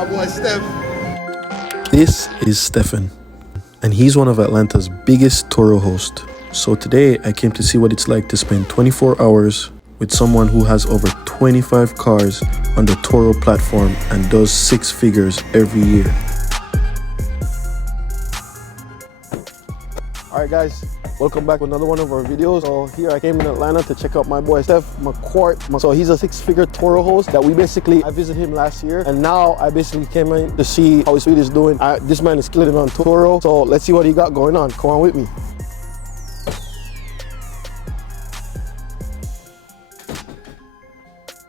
my boy Steph. This is Stefan, and he's one of Atlanta's biggest Turo hosts. So today I came to see what it's like to spend 24 hours with someone who has over 25 cars on the Turo platform and does 6 figures every year. Alright guys, welcome back to another one of our videos. So here I came in Atlanta to check out my boy Steph McCourt. So he's a 6-figure Turo host that I visited him last year, and now I basically came in to see how his speed is doing. This man is killing it on Turo, so let's see what he got going on. Come on with me.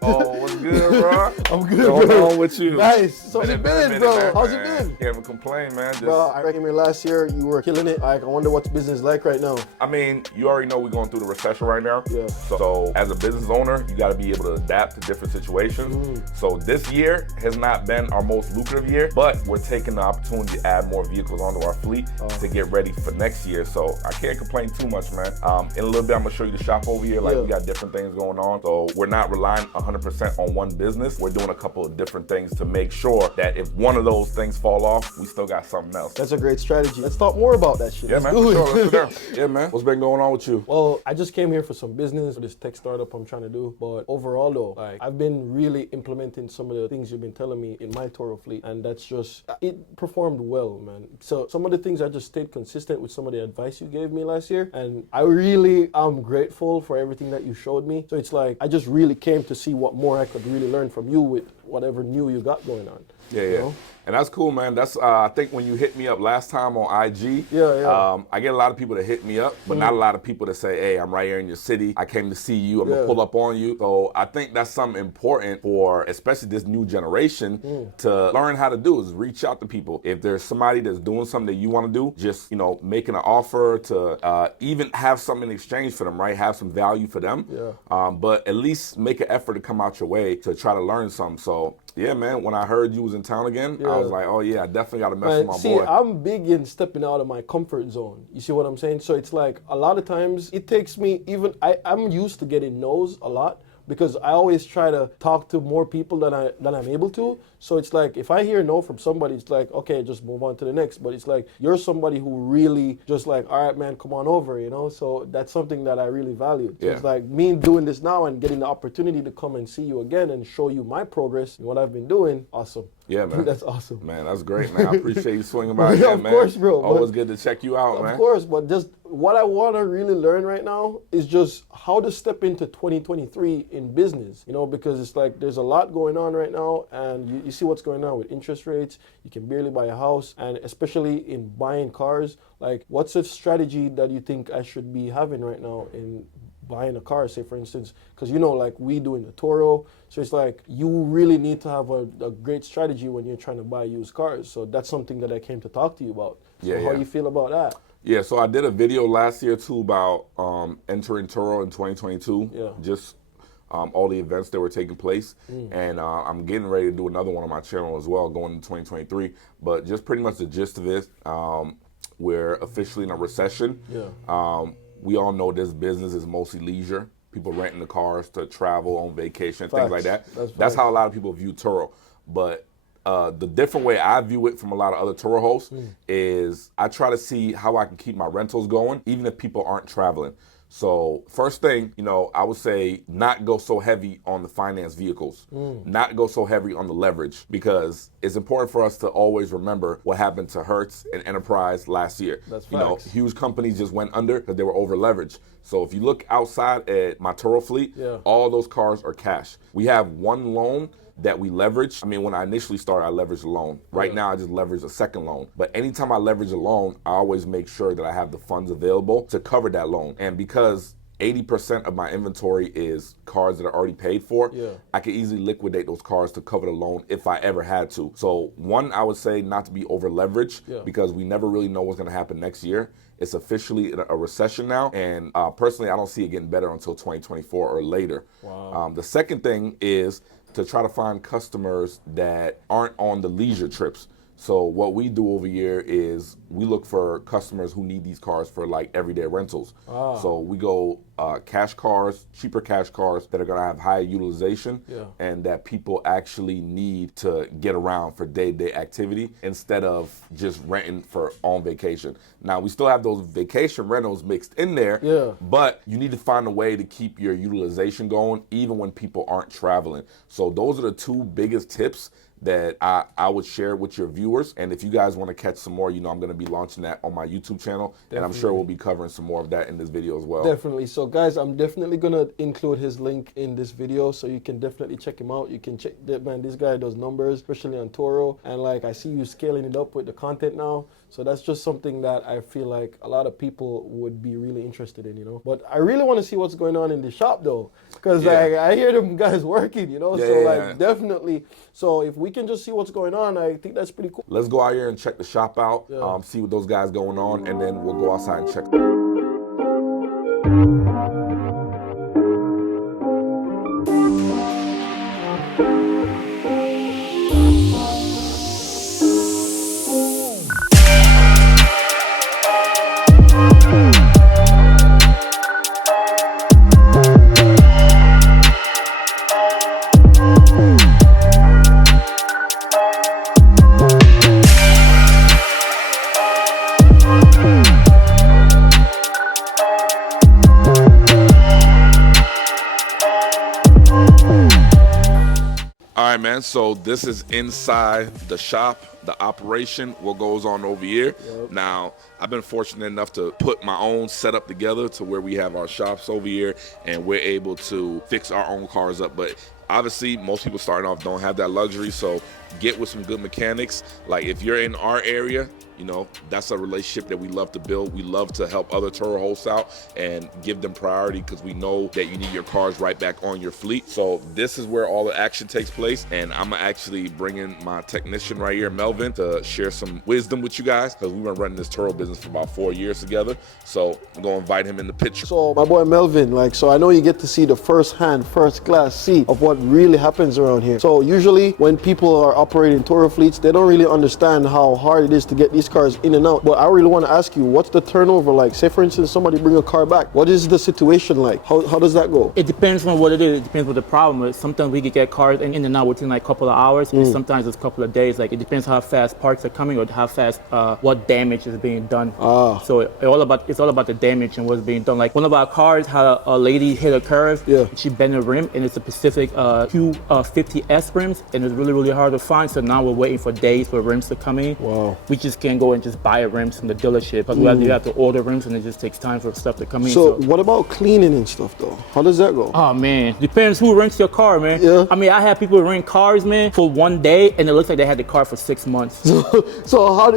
Oh, what's good, bro? I'm good, What's bro. going on with you? Nice. So you been, bro? Man, How's it been? Can't even complain, man. Bro, I reckon last year you were killing it. Like, I wonder what's business like right now. I mean, you already know we're going through the recession right now. Yeah. So as a business owner, you got to be able to adapt to different situations. So this year has not been our most lucrative year, but we're taking the opportunity to add more vehicles onto our fleet to get ready for next year. So I can't complain too much, man. In a little bit, I'm gonna show you the shop over here. Like, we got different things going on. So we're not relying 100% on one business. We're doing a couple of different things to make sure that if one of those things fall off, we still got something else. That's a great strategy. Let's talk more about that shit. Yeah, man. For sure. Let's do that. Yeah, man. What's been going on with you? Well, I just came here for some business for this tech startup I'm trying to do. But overall though, like, I've been really implementing some of the things you've been telling me in my Toro fleet, and that's just, it performed well, man. So some of the things I just stayed consistent with some of the advice you gave me last year, and I really am grateful for everything that you showed me. So it's like, I just really came to see what more I could really learn from you with whatever new you got going on. Yeah, yeah. know? And that's cool, man. That's I think when you hit me up last time on IG, I get a lot of people that hit me up, but not a lot of people that say, hey, I'm right here in your city. I came to see you. I'm going to pull up on you. So I think that's something important for especially this new generation to learn how to do, is reach out to people. If there's somebody that's doing something that you want to do, just, you know, making an offer to even have something in exchange for them, right? Have some value for them. But at least make an effort to come out your way to try to learn something. So yeah, man, when I heard you was in town again, I was like, oh yeah, I definitely got to mess with my boy. I'm big in stepping out of my comfort zone. You see what I'm saying? So it's like, a lot of times it takes me, I'm used to getting no's a lot, because I always try to talk to more people than I'm able to. So it's like, if I hear no from somebody, it's like, okay, just move on to the next. But it's like, you're somebody who really just like, all right, man, come on over, you know? So that's something that I really value. So it's like, me doing this now and getting the opportunity to come and see you again and show you my progress and what I've been doing, awesome. Yeah, man. That's awesome. Man, that's great, man. I appreciate you swinging by Yeah, again, man. of course, bro. Always good to check you out, man. Of course, but just what I want to really learn right now is just how to step into 2023 in business, you know, because it's like, there's a lot going on right now, and you see what's going on with interest rates. You can barely buy a house, and especially in buying cars. Like, what's a strategy that you think I should be having right now in buying a car, say for instance, because you know, like we do in the Toro, so it's like, you really need to have a great strategy when you're trying to buy used cars. So that's something that I came to talk to you about. So how do you feel about that? Yeah, so I did a video last year too about entering Turo in 2022, just all the events that were taking place, and I'm getting ready to do another one on my channel as well going into 2023, but just pretty much the gist of it, we're officially in a recession. We all know this business is mostly leisure. People renting the cars to travel on vacation, things like that. That's how a lot of people view Turo. But the different way I view it from a lot of other Turo hosts is I try to see how I can keep my rentals going, even if people aren't traveling. So first thing, you know, I would say not go so heavy on the finance vehicles, not go so heavy on the leverage, because it's important for us to always remember what happened to Hertz and Enterprise last year. That's you know, huge companies just went under because they were over leveraged. So if you look outside at my Turo fleet, all those cars are cash. We have one loan that we leverage. I mean, when I initially started, I leveraged a loan. Right now, I just leverage a second loan. But anytime I leverage a loan, I always make sure that I have the funds available to cover that loan. And because 80% of my inventory is cars that are already paid for, I can easily liquidate those cars to cover the loan if I ever had to. So one, I would say not to be over leveraged, because we never really know what's gonna happen next year. It's officially a recession now, and personally, I don't see it getting better until 2024 or later. The second thing is to try to find customers that aren't on the leisure trips. So what we do over here is we look for customers who need these cars for like everyday rentals. So we go cash cars, cheaper cash cars that are gonna have higher utilization and that people actually need to get around for day-to-day activity instead of just renting for on vacation. Now, we still have those vacation rentals mixed in there, but you need to find a way to keep your utilization going even when people aren't traveling. So those are the two biggest tips that I would share with your viewers. And if you guys want to catch some more, you know, I'm going to be launching that on my YouTube channel. And I'm sure we'll be covering some more of that in this video as well. Definitely. So guys, I'm definitely going to include his link in this video, so you can definitely check him out. You can check that, man, this guy does numbers, especially on Turo. And like, I see you scaling it up with the content now. So that's just something that I feel like a lot of people would be really interested in, you know. But I really want to see what's going on in the shop though, because like, I hear them guys working, you know. Definitely. So if we can just see what's going on, I think that's pretty cool. Let's go out here and check the shop out, see what those guys going on, and then we'll go outside and check. All right, man, so this is inside the shop, the operation, what goes on over here. Now, I've been fortunate enough to put my own setup together to where we have our shops over here and we're able to fix our own cars up. But obviously, most people starting off don't have that luxury, so get with some good mechanics. Like if you're in our area, you know, that's a relationship that we love to build. We love to help other Turo hosts out and give them priority because we know that you need your cars right back on your fleet. So this is where all the action takes place. And I'm actually bringing my technician right here, Melvin, to share some wisdom with you guys because we've been running this Turo business for about 4 years together. So I'm going to invite him in the picture. So my boy Melvin, like, so I know you get to see the first-hand, first-class seat of what really happens around here. So usually when people are operating Turo fleets, they don't really understand how hard it is to get these cars in and out. But I really want to ask you, what's the turnover like? Say for instance, somebody bring a car back. What is the situation like? How does that go? It depends on what it is. It depends what the problem is. Sometimes we can get cars in and out within like a couple of hours. And sometimes it's a couple of days. Like it depends how fast parts are coming or how fast what damage is being done. So it's all about the damage and what's being done. Like one of our cars had a lady hit a curve. She bent a rim and it's a Pacific Q50S rims and it's really, really hard to find. So now we're waiting for days for rims to come in. We just can't go and just buy rims from the dealership because we have to order rims and it just takes time for stuff to come in. So what about cleaning and stuff though? How does that go? Oh man, depends who rents your car, man. I mean, I have people rent cars, man, for one day and it looks like they had the car for 6 months. So how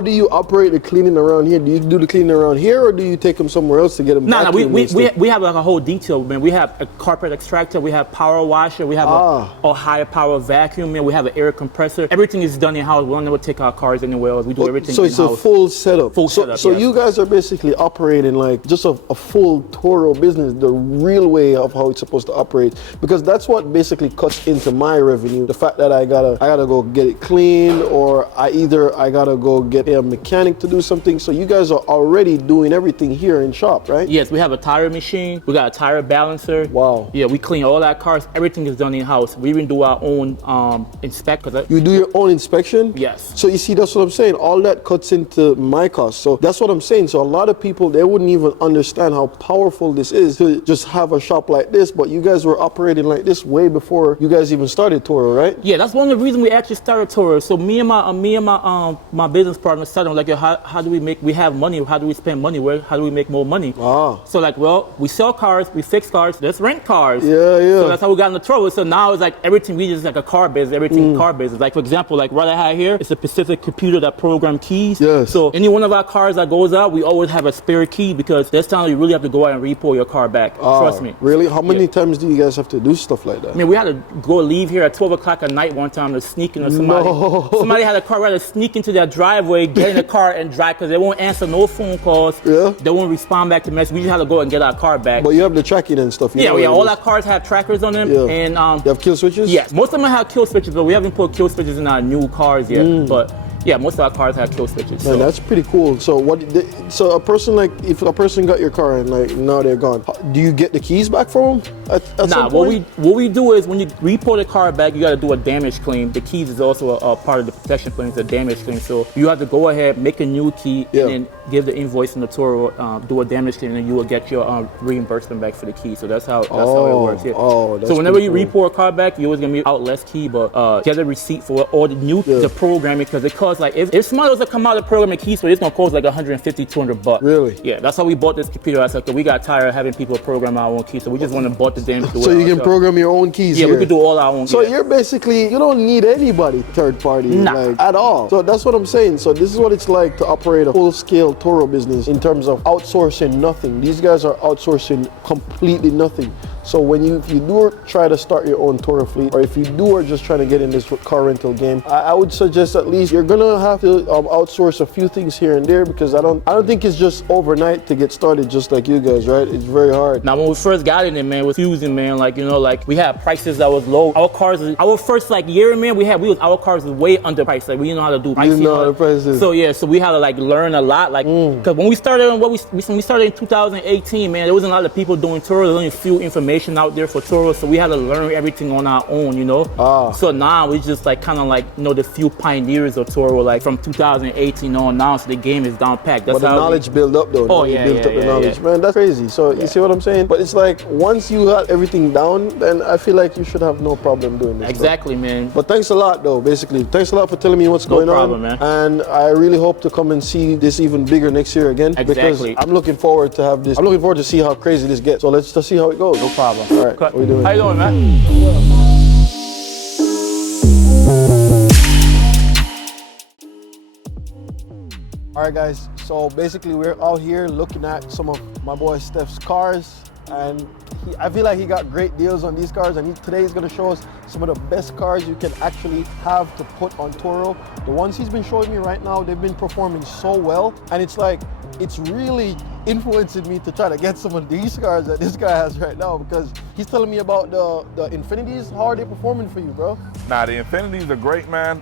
do you operate the cleaning around here? Do you do the cleaning around here or do you take them somewhere else to get them? No, we have like a whole detail, man. We have a carpet extractor, we have power washer, we have a higher power vacuum, man. We have an air compressor. Everything is done in house. We don't never take our cars anywhere else. We do everything so it's a full setup. So yes. You guys are basically operating like just a full Turo business, the real way of how it's supposed to operate, because that's what basically cuts into my revenue. The fact that I gotta go get it cleaned, or I gotta go get a mechanic to do something. So you guys are already doing everything here in shop, right? Yes, we have a tire machine. We got a tire balancer. Wow. Yeah, we clean all our cars. Everything is done in house. We even do our own inspection. You do your own inspection? Yes. So you see, that's what I'm saying. All that cuts into my cost. So that's what I'm saying. So a lot of people, they wouldn't even understand how powerful this is to just have a shop like this. But you guys were operating like this way before you guys even started Turo, right? Yeah, that's one of the reasons we actually started Turo. So me and my business partner started like, how do we have money? How do we spend money? How do we make more money? So like, well, we sell cars, we fix cars, let's rent cars. So that's how we got into Turo. So now it's like everything we just like a car business, everything car business. Like for example, like what I have here, it's a Pacific computer that program keys. So any one of our cars that goes out, we always have a spare key because this time you really have to go out and repo your car back. Trust me. Really? How many times do you guys have to do stuff like that? I mean, we had to leave here at 12 o'clock at night one time to sneak in. Somebody had a car, we had to sneak into their driveway, get in the car and drive because they won't answer no phone calls. They won't respond back to messages. We just had to go and get our car back. But you have the tracking and stuff. All our cars have trackers on them. And you have kill switches? Yes, most of them have kill switches, but we haven't put kill switches in our new cars yet. But Yeah, most of our cars have kill switches. Man, that's pretty cool. So so a person like, if a person got your car and like now they're gone, do you get the keys back from them at some point? What we do is when you report a car back, you got to do a damage claim. The keys is also a part of the protection claim. It's a damage claim. So you have to go ahead, make a new key, and then give the invoice in the Turo, do a damage claim, and you will get your reimbursement back for the key. So that's how it works. Yeah. So whenever you report a car back, you're always gonna be out less key, but get a receipt for it, or the new the programming, because it costs like if somebody was to come out of the programming keys, so it's gonna cost like $150-200. Really? Yeah, that's how we bought this computer. I said, we got tired of having people program our own keys, so we just want to bought the damn. So you can program your own keys. Yeah, here. we could do all our own. So you're basically, you don't need anybody third party like, at all. So that's what I'm saying. So this is what it's like to operate a full-scale Turo business in terms of outsourcing nothing. These guys are outsourcing completely nothing. So if you do try to start your own Turo fleet, or if you are just trying to get in this car rental game, I would suggest at least you're gonna have to outsource a few things here and there, because I don't think it's just overnight to get started, just like you guys, right? It's very hard. Now when we first got in it, man, it was confusing, man. Like, like we had prices that was low. Our cars, our first like year, man, our cars was way underpriced. Like we didn't know how to do pricing. You didn't know how to price it. So we had to like learn a lot. Like, because when we started in 2018, man, there wasn't a lot of people doing Turo. There was only a few information out there for Turo, so we had to learn everything on our own, So now we just like kind of like the few pioneers of Turo, like from 2018 on now. So the game is down packed. That's but the knowledge build up though. Oh yeah, you built up the knowledge, man. That's crazy. So you see what I'm saying? But it's like once you got everything down, then I feel like you should have no problem doing this. Exactly, man. But thanks a lot, though. Basically, thanks a lot for telling me what's going on. Man. And I really hope to come and see this even bigger next year again. Exactly. Because I'm looking forward to have this. I'm looking forward to see how crazy this gets. So let's just see how it goes. No problem. All right. What are we doing? How you doing, man? All right, guys. So basically, we're out here looking at some of my boy Steph's cars, and I feel like he got great deals on these cars, and today he's gonna show us some of the best cars you can actually have to put on Turo. The ones he's been showing me right now, they've been performing so well, and it's really influencing me to try to get some of these cars that this guy has right now, because he's telling me about the Infinitis. How are they performing for you, bro? Nah, the Infinitis are great, man.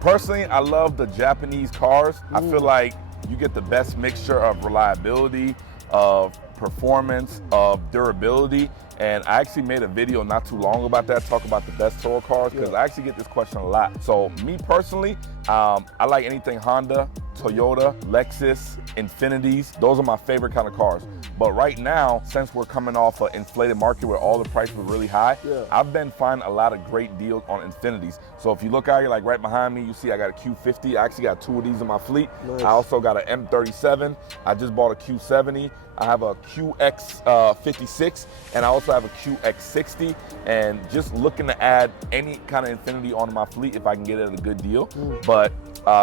Personally, I love the Japanese cars. I feel like you get the best mixture of reliability, of performance, of durability. And I actually made a video not too long about that, talk about the best Turo cars, because I actually get this question a lot. So me personally, I like anything Honda, Toyota, Lexus, Infinitis. Those are my favorite kind of cars. But right now, since we're coming off an inflated market where all the prices were really high, I've been finding a lot of great deals on Infinitis. So if you look out here, like right behind me, you see I got a Q50. I actually got 2 of these in my fleet. Nice. I also got an M37. I just bought a Q70. I have a QX56, and I also have a QX60, and just looking to add any kind of Infiniti onto my fleet if I can get it at a good deal. But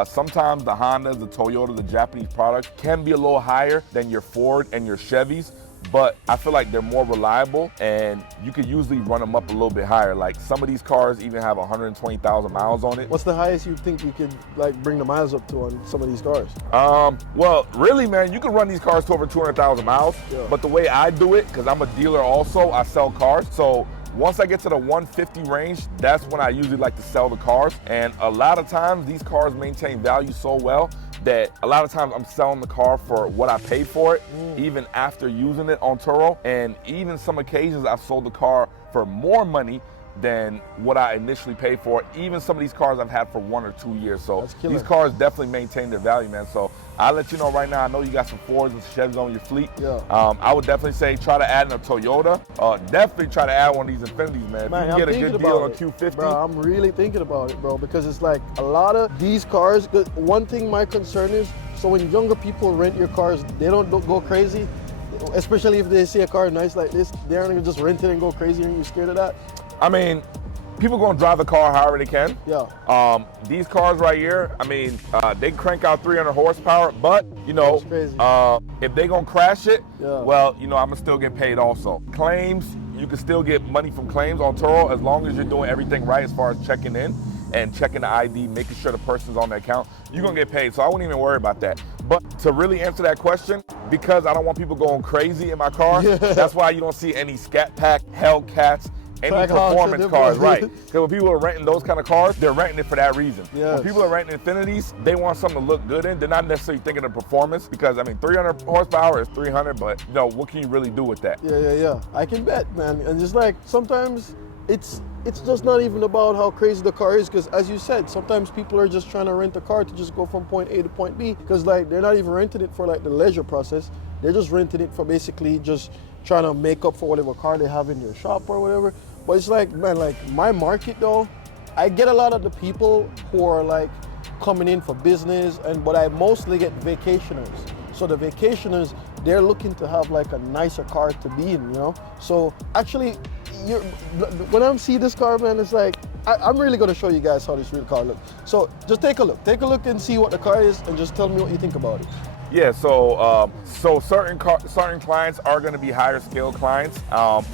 sometimes the Hondas, the Toyota, the Japanese products can be a little higher than your Ford and your Chevys, but I feel like they're more reliable, and you could usually run them up a little bit higher. Like some of these cars even have 120,000 miles on it. What's the highest you think you could like bring the miles up to on some of these cars? Well, really, man, you can run these cars to over 200,000 miles, but the way I do it, because I'm a dealer also, I sell cars, so once I get to the 150 range, that's when I usually like to sell the cars. And a lot of times, these cars maintain value so well that a lot of times I'm selling the car for what I paid for it, even after using it on Turo. And even some occasions, I've sold the car for more money than what I initially paid for. Even some of these cars I've had for 1 or 2 years. So these cars definitely maintain their value, man. So I'll let you know right now, I know you got some Fords and Chevys on your fleet. I would definitely say try to add in a Toyota. Definitely try to add one of these Infinitis, man. If you can get a good deal on a Q50. Bro, I'm really thinking about it, bro, because it's like a lot of these cars, one thing my concern is, so when younger people rent your cars, they don't go crazy, especially if they see a car nice like this, they're not gonna just rent it and go crazy, and you're scared of that? I mean, people gonna drive the car however they can. These cars right here, I mean, they crank out 300 horsepower, but you know, if they gonna crash it, well, you know, I'm gonna still get paid also. Claims, you can still get money from claims on Turo as long as you're doing everything right as far as checking in and checking the ID, making sure the person's on the account, you're gonna get paid. So I wouldn't even worry about that. But to really answer that question, because I don't want people going crazy in my car, that's why you don't see any Scat Pack, Hellcats, any performance cars, right? Because when people are renting those kind of cars, they're renting it for that reason. Yes. When people are renting Infinitis, they want something to look good in. They're not necessarily thinking of performance because, I mean, 300 horsepower is 300, but, you know, what can you really do with that? Yeah. I can bet, man. And just like, sometimes it's just not even about how crazy the car is, because as you said, sometimes people are just trying to rent a car to just go from point A to point B, because like they're not even renting it for like the leisure process. They're just renting it for basically just trying to make up for whatever car they have in their shop or whatever. But it's like, man, like my market though, I get a lot of the people who are like coming in for business, but I mostly get vacationers. So the vacationers, they're looking to have like a nicer car to be in, you know? So actually, when I see this car, man, it's like, I'm really gonna show you guys how this real car looks. So just take a look and see what the car is and just tell me what you think about it. Yeah, so certain clients are going to be higher scale clients.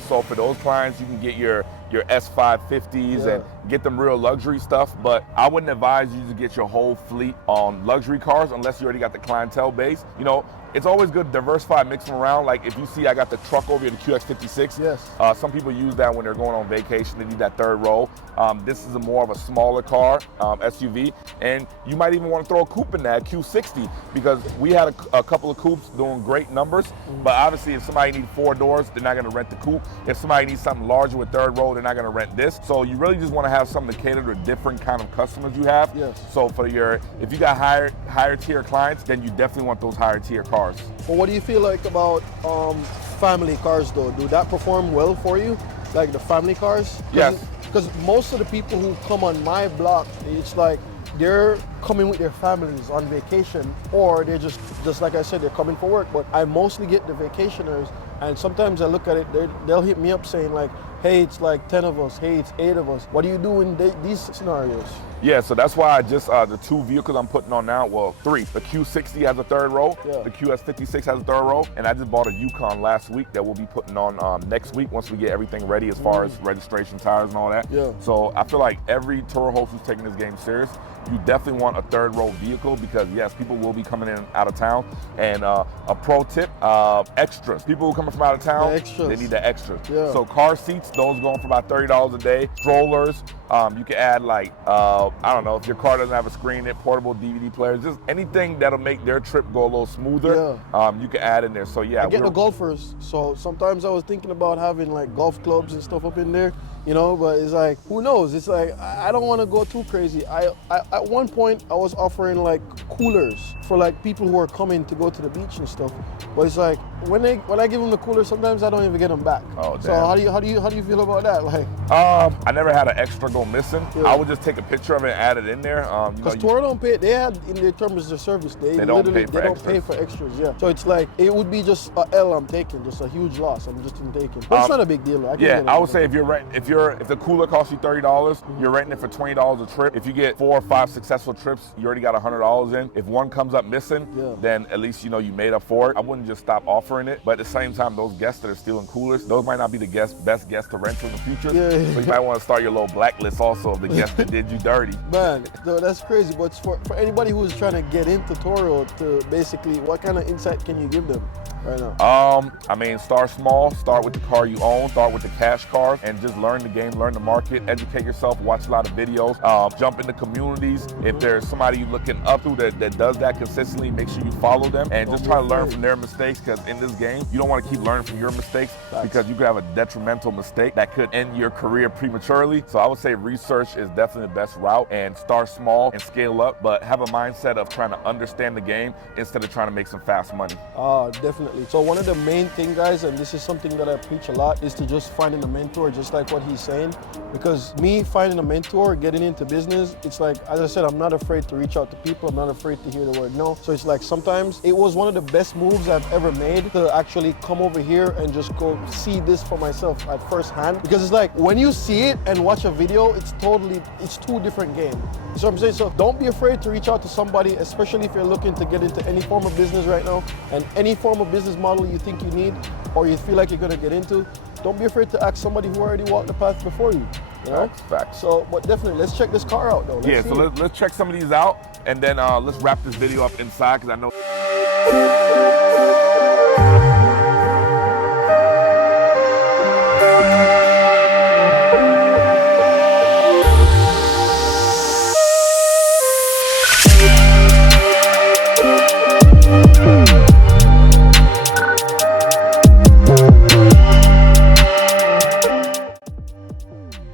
So for those clients, you can get your S550s and get them real luxury stuff. But I wouldn't advise you to get your whole fleet on luxury cars unless you already got the clientele base. You know, it's always good to diversify, mix them around. Like if you see I got the truck over here, the QX56. Yes. Some people use that when they're going on vacation. They need that third row. This is more of a smaller car, SUV, and you might even want to throw a coupe in that Q60 because we had a couple of coupes doing great numbers. But obviously, if somebody needs 4 doors, they're not going to rent the coupe. If somebody needs something larger with third row, they're not going to rent this. So you really just want to have something to cater to different kind of customers you have. Yes. So if you got higher tier clients, then you definitely want those higher tier cars. But what do you feel like about family cars though? Do that perform well for you? Like the family cars? Yes. Because most of the people who come on my block, it's like they're coming with their families on vacation, or they're just like I said, they're coming for work. But I mostly get the vacationers, and sometimes I look at it, they'll hit me up saying like, hey, it's like 10 of us, hey, it's 8 of us. What do you do in these scenarios? Yeah, so that's why I just, the 2 vehicles I'm putting on now, well, 3. The Q60 has a third row, the QS56 has a third row, and I just bought a Yukon last week that we'll be putting on next week once we get everything ready as far as registration, tires, and all that. Yeah. So I feel like every Turo host who's taking this game serious, you definitely want a third row vehicle because, yes, people will be coming in out of town. And a pro tip, extras. People who are coming from out of town, they need the extras. Yeah. So car seats, those going for about $30 a day. Strollers, you can add like, I don't know, if your car doesn't have a screen, portable DVD players, just anything that'll make their trip go a little smoother, you can add in there. So yeah. I get the golfers, so sometimes I was thinking about having like golf clubs and stuff up in there, you know, but it's like, who knows? It's like, I don't want to go too crazy. I at one point, I was offering like coolers for like people who are coming to go to the beach and stuff. But it's like, when I give them the cooler, sometimes I don't even get them back. Oh, damn. So how do you feel about that? Like, I never had an extra go missing. I would just take a picture of it and add it in there. Because Turo don't pay. They had in their terms of service, they don't pay for extras. Yeah. So it's like it would be just a L I'm taking, just a huge loss I'm just taking. But it's not a big deal. I would say if the cooler costs you $30, you're renting it for $20 a trip. If you get 4 or 5 successful trips, you already got $100 in. If one comes up missing, then at least you know you made up for it. I wouldn't just stop offering it, but at the same time, those guests that are stealing coolers, those might not be the best guests to rent in the future. So you might want to start your little blacklist also of the guests that did you dirty. Man, so that's crazy. But for anybody who's trying to get into Turo, to basically, what kind of insight can you give them right now? I mean, start small, start with the car you own, start with the cash cars, and just learn the game, learn the market, educate yourself, watch a lot of videos, jump into communities. If there's somebody you're looking up to that does that consistently, make sure you follow them and just try to learn from their mistakes, because in this game, you don't want to keep learning from your mistakes because you could have a detrimental mistake that could end your career prematurely. So I would say research is definitely the best route, and start small and scale up, but have a mindset of trying to understand the game instead of trying to make some fast money. Definitely. So one of the main things, guys, and this is something that I preach a lot, is to just finding a mentor, just like what he's saying. Because me finding a mentor, getting into business, it's like, as I said, I'm not afraid to reach out to people. I'm not afraid to hear the word no. So it's like, sometimes it was one of the best moves I've ever made to actually come over here and just go see this for myself at first hand. Because it's like, when you see it and watch a video, it's two different games. So I'm saying, so don't be afraid to reach out to somebody, especially if you're looking to get into any form of business right now, and any form of business model you think you need or you feel like you're going to get into. Don't be afraid to ask somebody who already walked the path before you. You know? Facts. So, but definitely, let's check this car out though. Let's check some of these out, and then let's wrap this video up inside, because I know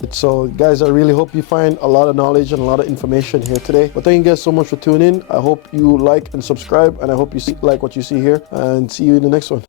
So guys, I really hope you find a lot of knowledge and a lot of information here today. But thank you guys so much for tuning in. I hope you like and subscribe, and I hope you like what you see here, and see you in the next one.